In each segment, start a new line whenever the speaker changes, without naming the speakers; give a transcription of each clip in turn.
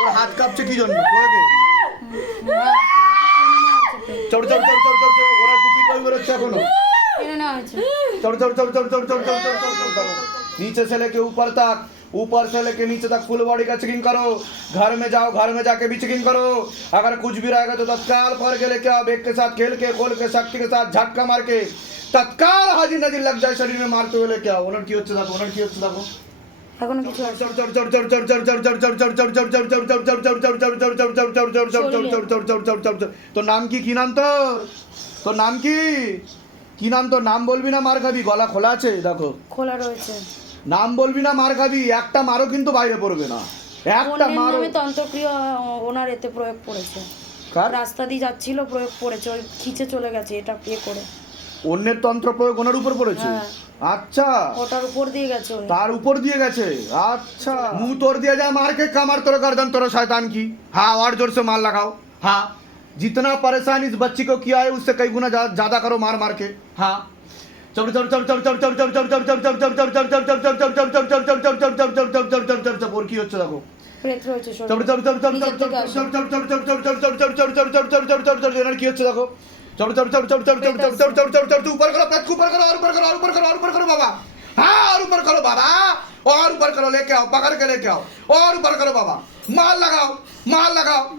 ওর হাত কাঁপছে কি জন্য? चढ़ चढ़ चढ़ चढ़ चढ़ चढ़ चढ़ चढ़ चढ़ चढ़ करो नीचे से लेके ऊपर तक ऊपर से लेके नीचे तक फुल बॉडी का चेकिंग करो घर में जाओ घर में जाके भी चेकिंग करो अगर कुछ भी रहेगा तो तत्काल पर के लेके आओ बेग के साथ खेल के खोल के शक्ति के साथ झटका मार के तत्काल हाजिर नजीर लग जाए शरीर में मारते हुए लेके आओ ओनर की হচ্ছে দেখো ওনার কি হচ্ছে দেখো
এখনো কিছু আছে
চড় চড় চড় চড় চড় চড় চড় চড় চড় চড় চড় চড় চড় চড় চড় চড় চড় চড় চড় চড় চড় চড় চড় চড় চড় চড় চড় চড় চড় চড় তোর নাম কি কি নাম তোর তোর নাম কি কি নাম তোর? নাম বলবি না মার খাবি গলা খোলা আছে? দেখো।
খোলা রয়েছে।
নাম বলবি না মার খাবি একটা মারও কিন্তু বাইরে পড়বে না। একটা মার
আমি তন্ত্রক্রিয়া ওনার এতে প্রয়োগ পড়েছে। রাস্তা দিয়ে যাচ্ছিল প্রয়োগ পড়েছে। ওই খিচে চলে গেছে এটা পে করে।
অন্যের তন্ত্র প্রয়োগ ওনার উপর পড়েছে?
হ্যাঁ।
আচ্ছা।
ওটার উপর দিয়ে গেছে
তার উপর দিয়ে গেছে? আচ্ছা। মু তোর দিয়ে যা মারকে কামার তোর গর্দন তোর শয়তান কি? হ্যাঁ আর জোরসে মার লাগাও। হ্যাঁ जितना परेशान इस बच्ची को किया है उससे कई गुना ज्या- ज्यादा करो मार मार के हाँ चढ़ चढ़ चढ़ चढ़ चढ़ चढ़ चढ़ चढ़ चढ़ चढ़ चढ़ चढ़ चढ़ चढ़ चढ़ चढ़ चढ़ चढ़ चढ़ चढ़ चढ़ चढ़ चढ़ चढ़ चढ़ चढ़ चढ़ चढ़ ওর কি হচ্ছে দেখো
প্রেত রয়েছে
চড়
শরীরে।
চড় চড় চড়
নিচের
চড়
থেকে
চড়
আসে।
চড় চড় চড় চড় চড় চড় চড় চড় চড় চড় চড় চড় চড় চড় চড় এনার কি হচ্ছে দেখো চড় চড় চড় চড় চড় চড় চড় চড় চড় চড় চড় ऊपर करो पेट को ऊपर करो और ऊपर करो और ऊपर करो और ऊपर करो बाबा हाँ और ऊपर करो बाबा और ऊपर करो लेके आओ पकड़ के लेके आओ और ऊपर करो बाबा मार लगाओ मार लगाओ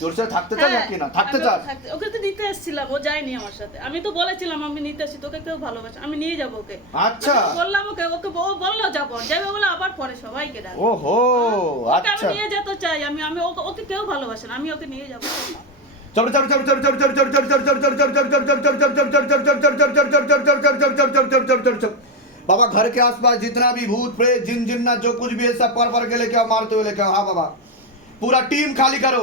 তোর সাথে থাকতে চাস
হ্যাঁ,
নাকি না থাকতে
আমি
চাস
ওকে থাকতে- ওকে তো নিতে এসেছিলাম ও যায়নি আমার সাথে আমি তো বলেছিলাম আমি নিতে আসি তোকে কেউ ভালোবাসে আমি নিয়ে যাবো ওকে
আচ্ছা
আমি বললাম ওকে ওকে ও বললো যাবো যাবে বলে আবার পরে সবাইকে ডাক
ওহো
ওকে আমি
আচ্ছা
নিয়ে যেতে চাই আমি আমি ওকে ওকে কেউ ভালোবাসে না আমি ওকে নিয়ে যাবো
चलो चलो चलो चलो चलो चलो चलो चलो चलो चलो चलो चलो चलो चलो चलो चलो चलो चलो चलो चलो चलो चलो चलो चलो चलो चलो चलो चलो चलो चलो बाबा घर के आसपास जितना भी भूत प्रेत जिन जिन्ना जो कुछ भी है सब पर पर के लेके आओ मारते हुए लेके आओ हाँ बाबा पूरा टीम खाली करो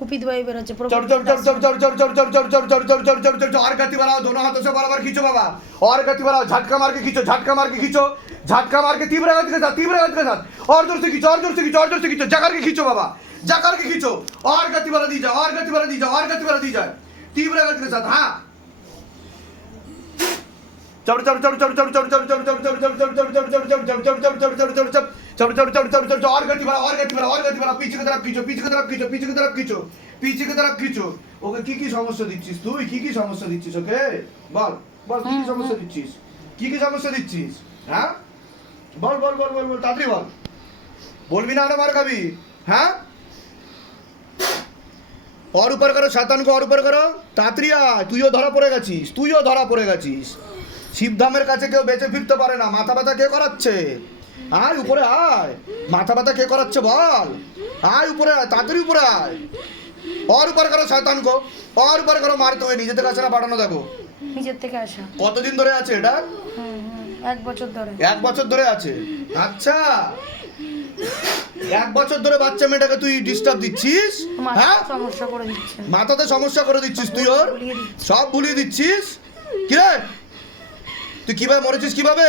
खुपीत
वायु बेरोचे चढ़ चढ़ चढ़ चढ़ चढ़ चढ़ चढ़ चढ़ चढ़ चढ़ चढ़ चढ़ चढ़ चढ़ और गति बढ़ाओ दोनों हाथों से बराबर खींचो बाबा और गति बढ़ाओ झटका मार के खींचो झटका मार के खींचो झटका मार के तीव्र गति के साथ तीव्र गति के साथ और ज़ोर से खींचो और ज़ोर से खींचो और ज़ोर से खींचो जकर के खींचो बाबा जकर के खींचो और गति बढ़ा दी जाए और गति बढ़ा दी जाए और गति बढ़ा दी जाए तीव्र गति के साथ हाँ चढ़ चढ़ चढ़ चढ़ चढ़ चढ़ चढ़ चढ़ चढ़ चढ़ चढ़ चढ़ चढ़ चढ़ चढ़ चढ़ चढ़ चढ़ चढ़ चलो चलो चलो चलो चलो और गति बढ़ाओ और गति बढ़ाओ और गति बढ़ाओ पीछे की तरफ खींचो पीछे की तरफ खींचो पीछे की तरफ खींचो पीछे की तरफ खींचो ওকে কি কি সমস্যা দিচ্ছিস তুই? কি কি সমস্যা দিচ্ছিস ওকে? বল বল কি কি সমস্যা দিচ্ছিস? কি কি সমস্যা দিচ্ছিস? হ্যাঁ? বল বল বল বল বল তাড়াতাড়ি বল। বলবি না আরও মার খাবি। হ্যাঁ? ওর উপর করো শয়তানকে ওর উপর করো। তাড়াতাড়ি আয় তুইও ধরা পড়ে গেছিস তুইও ধরা পড়ে গেছিস। শিবধামের কাছে কেউ বেঁচে ফিরতে পারে না মাথা ব্যথা কে করাচ্ছে? আয় উপরে আয়। মাথা মাথা কে করাচ্ছে বল? আয় উপরে আয় তাড়াতাড়ি উপরে আয়। অর উপর করো শয়তানকো অর উপর করো মারতে হবে নিজে থেকে আসে না পাঠানো দেখো
নিজের থেকে আসা।
কতদিন ধরে আছে এটা?
এক বছর ধরে।
এক বছর ধরে আছে। আচ্ছা। এক বছর ধরে বাচ্চা মেয়েটাকে তুই ডিস্টার্ব দিচ্ছিস? হ্যাঁ? মাথাতে সমস্যা করে দিচ্ছিস তুই ওর? সব ভুলিয়ে দিচ্ছিস? কি রে? তুই কীভাবে মরেছিস কীভাবে?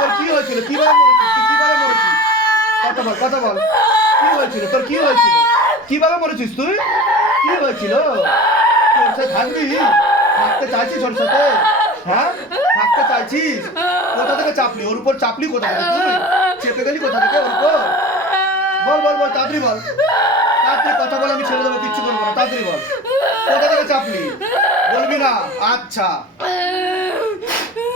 তোর কি কীভাবে মরেছিস তুই কথা বল কথা বল কি হয়েছিল তোর কি কীভাবে তুই কি থাকবি থাকতে চাইছিস হ্যাঁ থাকতে চাইছিস কোথা থেকে চাপলি ওর উপর চাপলি কোথা থেকে তুই চেপে গেলি কোথা থেকে ওর উপর বল বল বল তাড়াতাড়ি বল তাড়াতাড়ি কথা বলে আমি ছেড়ে দেবো কিচ্ছু করব না তাড়াতাড়ি বল কোথা থেকে চাপলি বলবি না আচ্ছা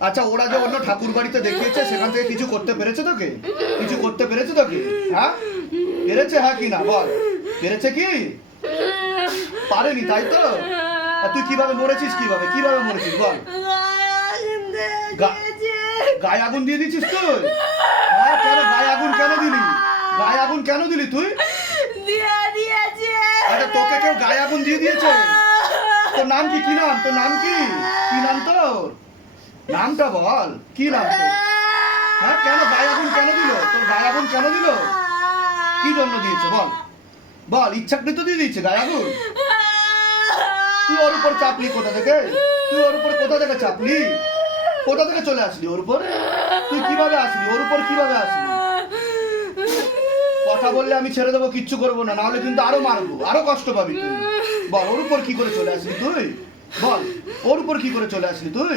আচ্ছা ওরা যে অন্য ঠাকুর বাড়িতে দেখিয়েছে, সেখান থেকে কিছু করতে পেরেছে তোকে? কিছু করতে পেরেছে তোকে? হ্যাঁ? পেরেছে হ্যাঁ কি না? বল। পেরেছে কি? পারেনি, তাই তো? তুই কীভাবে মরেছিস, কীভাবে? কীভাবে মরেছিস? বল। গায়ে আগুন দিয়ে দিছিস তুই? হ্যাঁ, কেন? গায়ে আগুন কেন দিলি? গায়ে আগুন কেন দিলি তুই? আরে তোকে কেউ গায়ে আগুন দিয়ে দিয়েছে? তোর নাম কি? কি নাম? তোর নাম কি? কি নাম তোর? নামটা বল। কি নাম হ্যাঁ কেন এখন কেন দিল? তোর বায়াগুন কেন দিল? কি জন্য দিয়েছে? বল। বল ইচ্ছাকৃত দিয়ে দিয়েছে গায়াগুন তুই ওর উপর চাপলি কোথা থেকে? তুই ওর উপর কোথা থেকে চাপলি? কোথা থেকে চলে আসলি ওর উপর? তুই কীভাবে আসলি? ওর উপর কীভাবে আসলি? কথা বললে আমি ছেড়ে দেবো, কিচ্ছু করব না, নাহলে কিন্তু আরও মারবো, আরও কষ্ট পাবি তুই। বল, ওর উপর কি করে চলে আসলি তুই? বল, ওর উপর কি করে চলে আসলি তুই?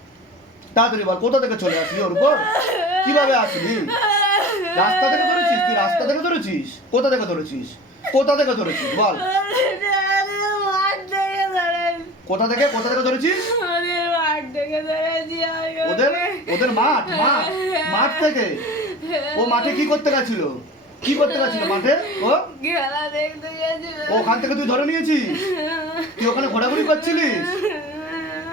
তাড়াতাড়ি বল কোথা থেকে চলে আসলি ওর উপর? কীভাবে আসলি? রাস্তা থেকে ধরেছিস তুই রাস্তা থেকে ধরেছিস? কোথা থেকে ধরেছিস? কোথা থেকে ধরেছিস? বল। কোথা থেকে কোথা থেকে ধরেছিস? ওদের ওদের মাঠ মাঠ মাঠ থেকে। ও মাঠে কি করতে গেছিল? কি করতে গেছিল মাঠে? ও?
খেলা
ওখান থেকে তুই ধরে নিয়েছিস? তুই ওখানে ঘোরাঘুরি করছিলিস?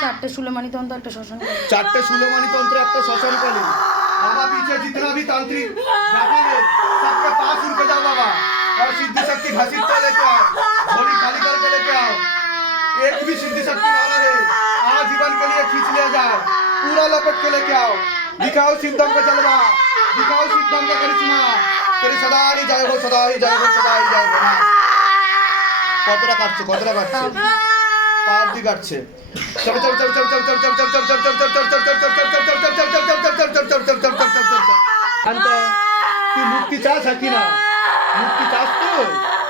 চারটে সুলেমানি তন্ত্র একটা শ্মশান কালী।
चारटे सुलेमानी तंत्र একটা শ্মশান কালী बाबा पीछे जितना भी तांत्रिक बैठे हैं सबके पास उनके जाओ बाबा और सिद्धि शक्ति घसीट कर लेके आओ झोली खाली करके लेके आओ एक भी सिद्धि शक्ति ना रहे आजीवन के लिए खींच लिया जाए पूरा लपेट के लेके आओ दिखाओ सिद्धम का जलवा दिखाओ सिद्धम का करिश्मा तेरी सदा ही जय हो सदा ही जय हो सदा ही जय हो না কতটা কাটছে কতটা কাটছে পা কাটছে মুক্তি চাস কি না মুক্তি চাস তো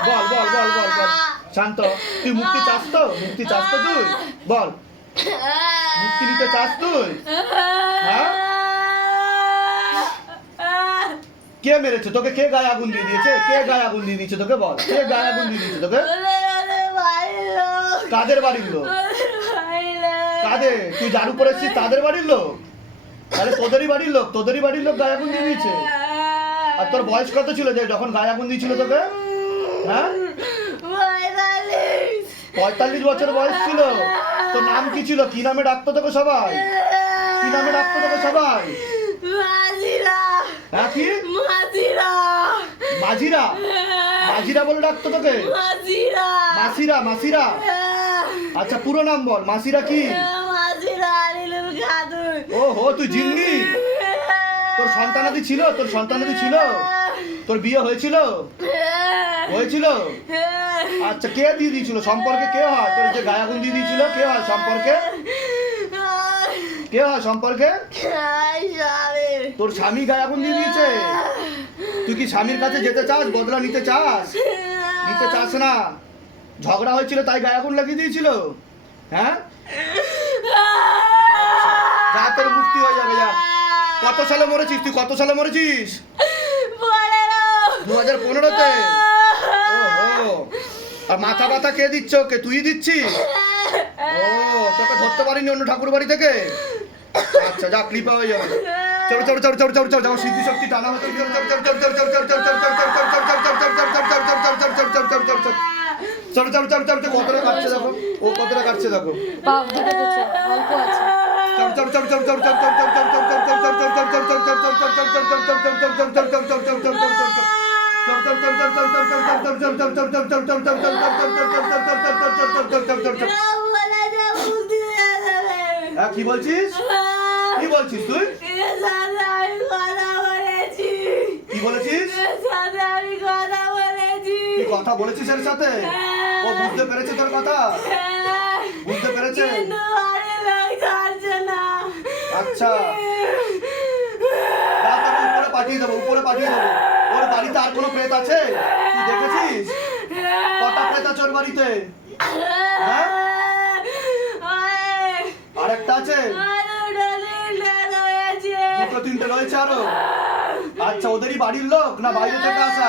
বল বল বল বল বল শান্ত তুই মুক্তি চাস তো মুক্তি চাস তো তুই বল মুক্তি নিতে চাস তুই কে মেরেছে তোকে কে গায়ে আগুন দিয়ে দিয়েছে কে গায়ে আগুন দিয়ে দিয়েছে তোকে বল কে গায়ে আগুন দিয়ে দিয়েছে তোকে কাদের বাড়ির লোক? কাদের? তুই জাদু করেছিস তাদের বাড়ির লোক? তাহলে তোদেরই বাড়ির লোক, তোদেরই বাড়ির লোক গায়ে আগুন দিয়ে দিয়েছে। আর তোর বয়স কত ছিল যে যখন গায়ে আগুন দিয়েছিল তোকে? হ্যাঁ? পঁয়তাল্লিশ বছর বয়স ছিল। তোর নাম কি ছিল? কি নামে ডাকতো তোকে সবাই? কি নামে ডাকতো তোকে সবাই? হ্যাঁ মাঝিরা। মাঝিরা বলে ডাকতো তোকে? মাসিরা মাসিরা। আচ্ছা পুরো নাম বল মাসিরা কি? ও হো তুই জিন্নি? তোর সন্তানাদি ছিল? তোর সন্তানাদি ছিল? তোর বিয়ে হয়েছিল? হয়েছিল? আচ্ছা কে দিয়ে দিয়েছিল? সম্পর্কে কে হয়? তোর যে গায়াগুন দিয়ে দিয়েছিল কে হয় সম্পর্কে? কে হয় সম্পর্কে? তোর স্বামী গায়াগুন দিয়ে দিয়েছে? তুই কি স্বামীর কাছে যেতে চাস? বদলা নিতে চাস? নিতে চাস না? ঝগড়া হয়েছিল তাই গায়াগুন লাগিয়ে দিয়েছিল হ্যাঁ যা তোর মুক্তি হয়ে যাবে যা কত সালে মরেছিস তুই কত সালে মরেছিস দু হাজার পনেরোতে আর মাথা ব্যথা কে দিচ্ছ কে তুই দিচ্ছিস ও তোকে ধরতে পারিনি অন্য ঠাকুর বাড়ি থেকে আচ্ছা যা কৃপা হয়ে যাবে চলো চলো চলো চলো চলো চলো যাও সিদ্ধি শক্তি টানা হচ্ছে চলো চলো চলো চলো কতটা কাটছে দেখো ও কতটা কাটছে দেখো কি বলছিস কি বলছিস তুই কি বলেছিস কথা বলেছিস এর সাথে ও বুঝতে পেরেছে তোর কথা? বুঝতে পেরেছে? আচ্ছা। উপরে পাঠিয়ে দেবো, উপরে পাঠিয়ে দেবো। ওর বাড়িতে আর কোনো প্রেত আছে? তুই দেখেছিস? কটা প্রেত আছে ওর বাড়িতে? হ্যাঁ? আর একটা আছে? দুটো, তিনটে রয়েছে আরও। আচ্ছা ওদেরই বাড়ির লোক না বাইরে থেকে আসা?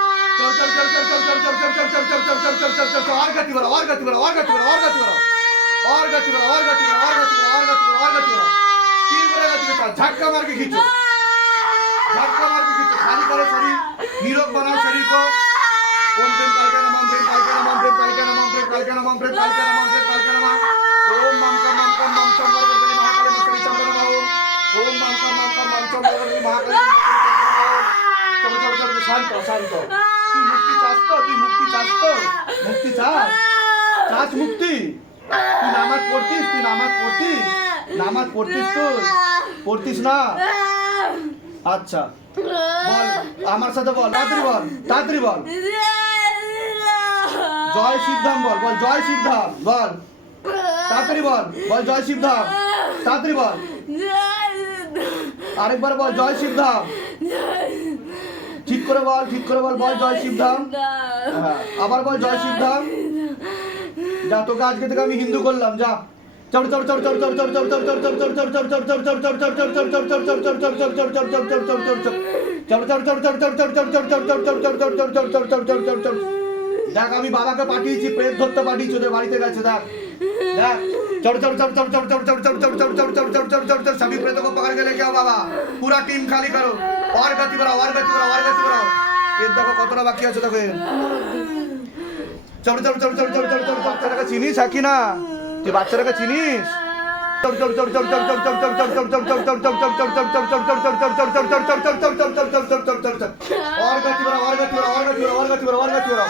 வார்காத்தி
வர வார்காத்தி வர வார்காத்தி வர வார்காத்தி வர வார்காத்தி வர வார்காத்தி வர வார்காத்தி வர வார்காத்தி வர வார்காத்தி வர তীব্র গতিতে পা ঝাটকা মার के खींचो ঝাটকা মার के खींचो खाली करो शरीर नीरव बनाओ शरीर को ओम प्रेम काल का नाम प्रेम काल का नाम प्रेम काल का नाम प्रेम काल का नाम प्रेम काल का नाम प्रेम काल का नाम ओम मम का मम का मम का मम का महाकाली मस्तरी चंद्र नाम ओम मम का मम का मम का मम का महाकाली मस्तरी चंद्र नाम चलो चलो चलो शांत शांत তুই মুক্তি চাস তো, তুই মুক্তি চাস তো। মুক্তি চাস? চাস মুক্তি? তুই নামাজ পড়তিস, তুই নামাজ পড়তিস? নামাজ পড়তিস তো পড়তিস না? আচ্ছা। বল, আমার সাথে বল, তাড়াতাড়ি বল তাড়াতাড়ি বল। জয় সিদ্ধাম বল বল, জয় শিবধাম, বল। তাড়াতাড়ি বল বল, জয় শিবধাম। তাড়াতাড়ি বল। আরেকবার বল, জয় শিবধাম। ঠিক করে বল ঠিক করে বল বল জয় শিবধাম আবার বল জয় শিবধাম যা তোকে আজকে থেকে আমি হিন্দু করলাম যা চড় চড় চড় চড় চড় চড় চড় চড় চড় চড় চড় চর চর চর চর চড় চড় চড় চড় চড় চড় চড় চড় চড় চড় চড় চড় চড় চড় দেখ আমি বাবাকে পাঠিয়েছি প্রেত ধরতে পাঠিয়েছি ওদের বাড়িতে গেছে দেখ चढ़ चढ़ चढ़ चढ़ चढ़ चढ़ चढ़ चढ़ चढ़ चढ़ चढ़ चढ़ चढ़ चढ़ चढ़ चढ़ सभी प्रेतों को पकड़ के लेके आओ बाबा पूरा टीम खाली करो और गति बढ़ाओ और गति बढ़ाओ और गति बढ़ाओ এর দেখো কতটা বাকি আছে তোকে চড় চড় চড় চড় চড় চড় চড় বাচ্চাটাকে চিনিস আঁকি না তুই বাচ্চাটাকে চিনিস और गति बढ़ाओ और गति बढ़ाओ और गति बढ़ाओ और गति बढ़ाओ और गति बढ़ाओ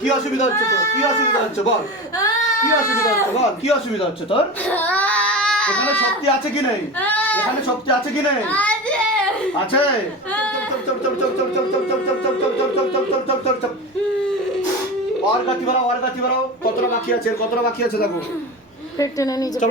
কি অসুবিধা হচ্ছে তোর কি অসুবিধা হচ্ছে বল কি অসুবিধা হচ্ছে বল কি অসুবিধা হচ্ছে তোর এখানে শক্তি আছে কি নেই এখানে শক্তি আছে কি নেই আছে আছে ওর কাতি বাড়াও ওর কাতি বাড়াও কতটা বাকি আছে কতটা বাকি আছে দেখো চল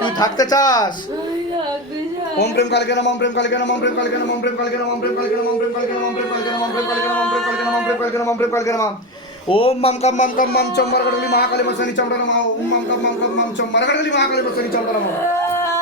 তুই থাকতে
চাস
ओम प्रेम काल के नम ओम प्रेम काल के नम ओम प्रेम काल के नम ओम प्रेम काल के नम ओम प्रेम काल के नम ओम प्रेम काल के नम ओम प्रेम काल के नम ओम प्रेम काल के नम ओम प्रेम काल के नम ओम प्रेम काल के नम ओम प्रेम काल के नम ओम मम कम मम कम मम चम मरगडली महाकाली मसनी चम रम ओम मम कम मम कम मम चम मरगडली महाकाली मसनी चम रम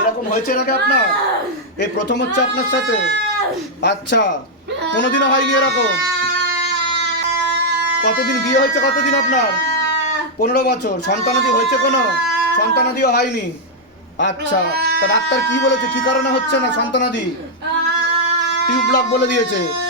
এরকম হয়েছে নাকি আপনার? এই প্রথম হচ্ছে আপনার সাথে। আচ্ছা কোনোদিনও হয়নি এরকম। কতদিন বিয়ে হয়েছে কতদিন আপনার? পনেরো বছর। সন্তানাদি হয়েছে কোনো? সন্তানাদিও হয়নি। আচ্ছা তা ডাক্তার কি বলেছে? কি কারণে হচ্ছে না সন্তানাদি? টিউব ব্লক বলে দিয়েছে।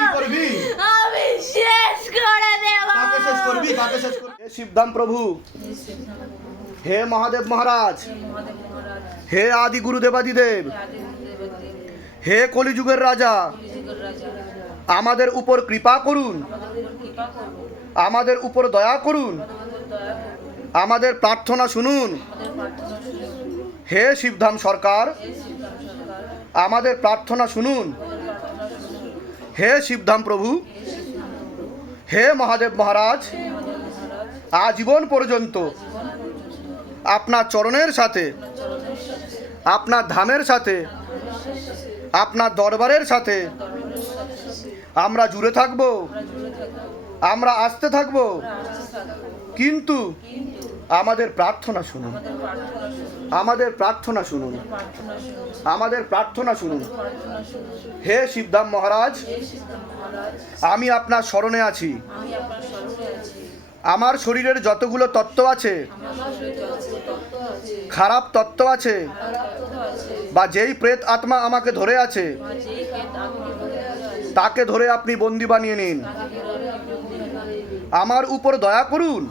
কি করবি?
আমি শেষ করে দেব।
কাকে শেষ করবি? কাকে শেষ করবি? হে শিবধাম প্রভু হে মহাদেব মহারাজ হে আদি গুরু দেবাদিদেব হে কলিযুগের রাজা আমাদের উপর কৃপা করুন। আমাদের উপর দয়া করুন। আমাদের প্রার্থনা শুনুন। হে শিবধাম সরকার আমাদের প্রার্থনা শুনুন। হে শিবধাম প্রভু, হে মহাদেব মহারাজ, আজীবন পর্যন্ত আপনার চরণের সাথে, আপনার ধামের সাথে, আপনার দরবারের সাথে আমরা জুড়ে থাকব, আমরা আসতে থাকব। কিন্তু আমাদের প্রার্থনা শুনুন। আমাদের প্রার্থনা শুনুন। আমাদের প্রার্থনা শুনুন। হে শিবধাম মহারাজ, আমি আপনার স্মরণে আছি। আমার শরীরের যতগুলো তত্ত্ব আছে, খারাপ তত্ত্ব আছে, বা যেই প্রেত আত্মা আমাকে ধরে আছে, তাকে ধরে আপনি বন্দি বানিয়ে নিন। আমার উপর দয়া করুন।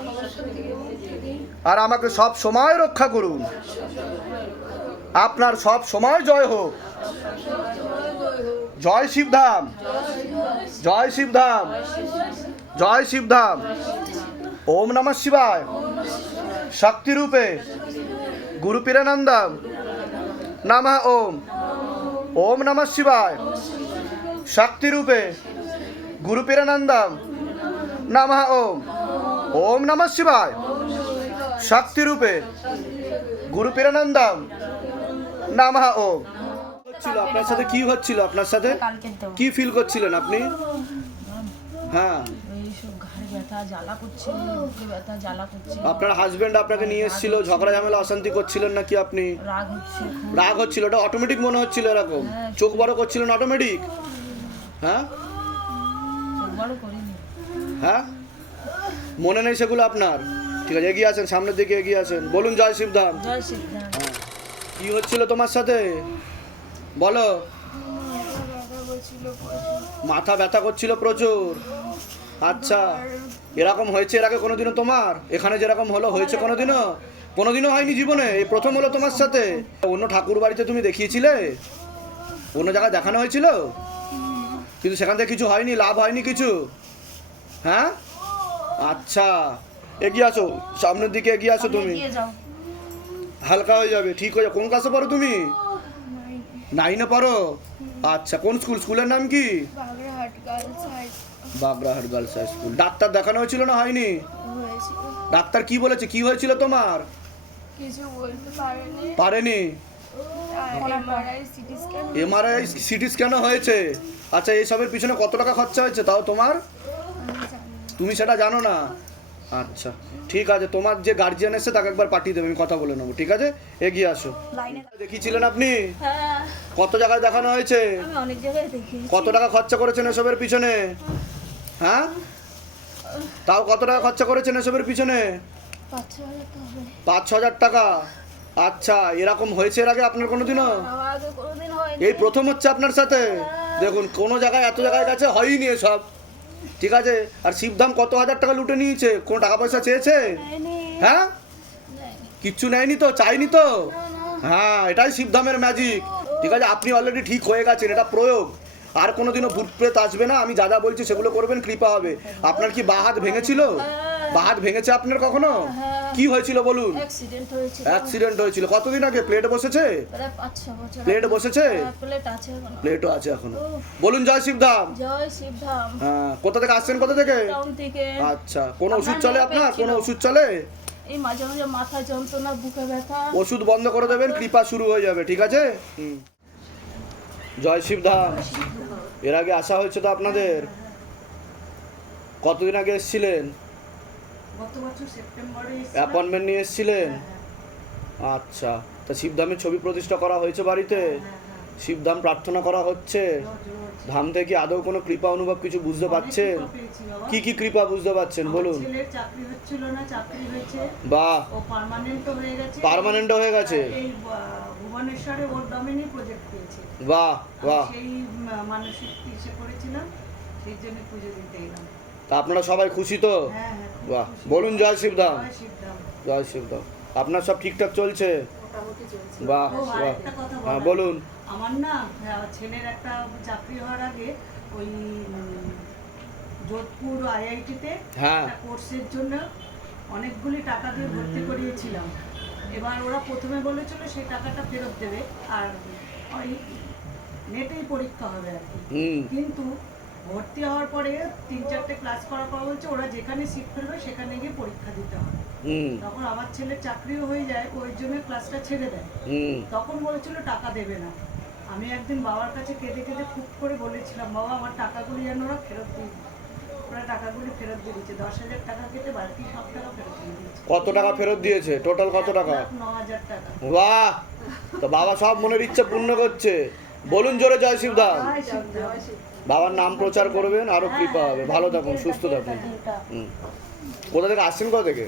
আর আমাকে সব সময় রক্ষা করুন। আপনার সব সময় জয় হোক। জয় শিবধাম। জয় শিবধাম। জয় শিবধাম। ওম নমঃ শিবায়। শক্তিরূপে গুরু পীরানন্দম নমঃ ওম। ওম নমঃ শিবায়। শক্তিরূপে গুরু পীরানন্দম নমঃ ওম। ওম নমঃ শিবায়। শক্তি রূপে গুরু পীরানন্দম। নমঃ ওম। হচ্ছিল আপনার সাথে? কি হচ্ছিল আপনার সাথে? কি ফিল করছিলেন আপনি? হ্যাঁ। আপনার হাজবেন্ড আপনাকে নিয়ে এসেছিল, ঝগড়া ঝামেলা, অশান্তি করছিলেন নাকি আপনি?
রাগ হচ্ছে
হচ্ছিল ওটা অটোমেটিক মনে হচ্ছিল এরকম? চোখ বড় করছিলেন অটোমেটিক হ্যাঁ? হ্যাঁ? মনে নেই সেগুলো আপনার? ঠিক আছে এগিয়ে আসেন সামনের দিকে এগিয়ে আসেন। বলুন জয় শিবধাম।
জয় সিদ্ধান্ত
কি হচ্ছিল তোমার সাথে? বলো। মাথা ব্যথা করছিল প্রচুর। আচ্ছা এরকম হয়েছে এর আগে কোনোদিনও তোমার? এখানে যেরকম হলো হয়েছে কোনোদিনও? কোনোদিনও হয়নি জীবনে? এই প্রথম হলো তোমার সাথে? অন্য ঠাকুর বাড়িতে তুমি দেখিয়েছিলে? অন্য জায়গায় দেখানো হয়েছিল? কিন্তু সেখান থেকে কিছু হয়নি লাভ হয়নি কিছু? হ্যাঁ? আচ্ছা। এগিয়ে আসো সামনের দিকে এগিয়ে আসো তুমি। হালকা হয়ে যাবে ঠিক হয়ে যাবে। কোন ক্লাসে পড়ো তুমি? নাইনে পড়ো? আচ্ছা কোন স্কুল? স্কুলের নাম কি? Bagrahat girls high school. Doctor দেখানো হয়েছিল না হয়নি? ডাক্তার কি বলেছে? কি হয়েছিল তোমার?
পারেনি। এমআরআই সিটি
স্ক্যানও হয়েছে? আচ্ছা এইসবের পিছনে কত টাকা খরচা হয়েছে তাও তোমার? তুমি সেটা জানো না। আচ্ছা ঠিক আছে তোমার যে গার্জিয়ান এসে তাকে একবার পাঠিয়ে দেবে আমি কথা বলে নেব ঠিক আছে? এগিয়ে আসো। দেখিয়েছিলেন আপনি?
হ্যাঁ।
কত জায়গায় দেখানো হয়েছে? কত টাকা খরচা করেছেন এসবের পিছনে? হ্যাঁ? তাও কত টাকা খরচা করেছেন এসবের পিছনে?
পাঁচ ছ হাজার টাকা।
আচ্ছা এরকম হয়েছে এর আগে আপনার কোনোদিনও? এই প্রথম হচ্ছে আপনার সাথে? দেখুন কোনো জায়গায় এত জায়গায় গেছে হয়নি এসব। ঠিক আছে? আর শিবধাম কত হাজার টাকা লুটে নিয়েছে? কোন টাকা পয়সা চেয়েছে? হ্যাঁ? কিচ্ছু নেয়নি তো? চাইনি তো? হ্যাঁ এটাই শিবধামের ম্যাজিক ঠিক আছে আপনি অলরেডি ঠিক হয়ে গেছেন এটা প্রয়োগ। আর কোনোদিনও ভূত প্রেত আসবে না? আমি যা যা বলছি সেগুলো করবেন কৃপা হবে। আপনার কি বা হাত ভেঙেছিল? বা হাত ভেঙেছে আপনার কখনো? কি হয়েছিল বলুন?
অ্যাক্সিডেন্ট হয়েছিল।
অ্যাক্সিডেন্ট হয়েছিল। কতদিন আগে প্লেট বসেছে? প্লেট বসেছে?
প্লেট আছে
প্লেটও আছে এখনও। বলুন জয় শিবধাম
জয় শিবধাম
হ্যাঁ কোথা থেকে আসছেন কোথা থেকে? আচ্ছা কোন ওষুধ চলে আপনার? কোন ওষুধ চলে?
এই মাঝে মাঝে মাথা যন্ত্রণা বুকে ব্যথা।
ওষুধ বন্ধ করে দেবেন কৃপা শুরু হয়ে যাবে ঠিক আছে। জয় শিবধাম এর আগে আসা হয়েছে তো আপনাদের। কতদিন আগে এসেছিলেন?
গত বছর সেপ্টেম্বরে
অ্যাপয়েন্টমেন্ট নিয়ে এসেছিলেন আচ্ছা। তা শিবধামের ছবি প্রতিষ্ঠা করা হয়েছে বাড়িতে? শিবধাম প্রার্থনা করা হচ্ছে? ধাম থেকে আদৌ কোনো কৃপা অনুভব কিছু বুঝতে পারছেন কি কি কৃপা বুঝতে পারছেন বলুন।
চাকরি হচ্ছিল না চাকরি হয়েছে।
বাহ।
ও পার্মানেন্ট হয়ে গেছে।
পার্মানেন্ট হয়ে গেছে?
এই ভুবনেশ্বরে ওর ডমিনি প্রজেক্ট পেয়েছে।
বাহ বাহ।
সেই মানসিক ইসে করেছিলাম সেই জন্য পুজো দিতে এলাম।
তা আপনারা সবাই খুশি তো?
হ্যাঁ হ্যাঁ
বাহ বলুন জয় শিবধাম
জয় শিবধাম
জয় আপনার সব ঠিকঠাক চলছে? বাহ বাহ।
একটা কথা
হ্যাঁ বলুন।
আমার না ছেলের একটা চাকরি হওয়ার আগে ওই যোধপুর আইআইটিতে
হ্যাঁ।
কোর্সের জন্য অনেকগুলি টাকা দিয়ে ভর্তি করিয়েছিলাম। এবার ওরা প্রথমে বলেছিল সেই টাকাটা ফেরত দেবে। আর ওই নেটেই পরীক্ষা হবে আর কি।
হুম।
কিন্তু ভর্তি হওয়ার পরে তিন চারটে ক্লাস করার পর বলছে ওরা যেখানে সিট ফেলবে সেখানে গিয়ে পরীক্ষা দিতে হবে। তখন আমার ছেলের চাকরিও হয়ে যায় ওই জন্য ক্লাসটা ছেড়ে দেয়। তখন বলেছিল টাকা দেবে না। আমি একদিন বাবার কাছে কেঁদে কেঁদে খুব করে বলেছিলাম বাবা আমার টাকাগুলি যেন ওরা ফেরত দিই। ওরা টাকাগুলি ফেরত দিয়ে দিচ্ছে দশ হাজার টাকা কেটে বাকি সব টাকা ফেরত দিয়ে দিচ্ছে।
কত টাকা ফেরত দিয়েছে? টোটাল কত টাকা?
ন হাজার টাকা।
বাহ! তো বাবা সব মনের ইচ্ছা পূর্ণ করছে। বলুন জোরে জয় শিবধাম
জয় শিবধাম।
বাবার নাম প্রচার করবেন আরও কৃপা হবে। ভালো থাকুন সুস্থ থাকুন। হুম। কোথা থেকে আসছেন কোথা থেকে।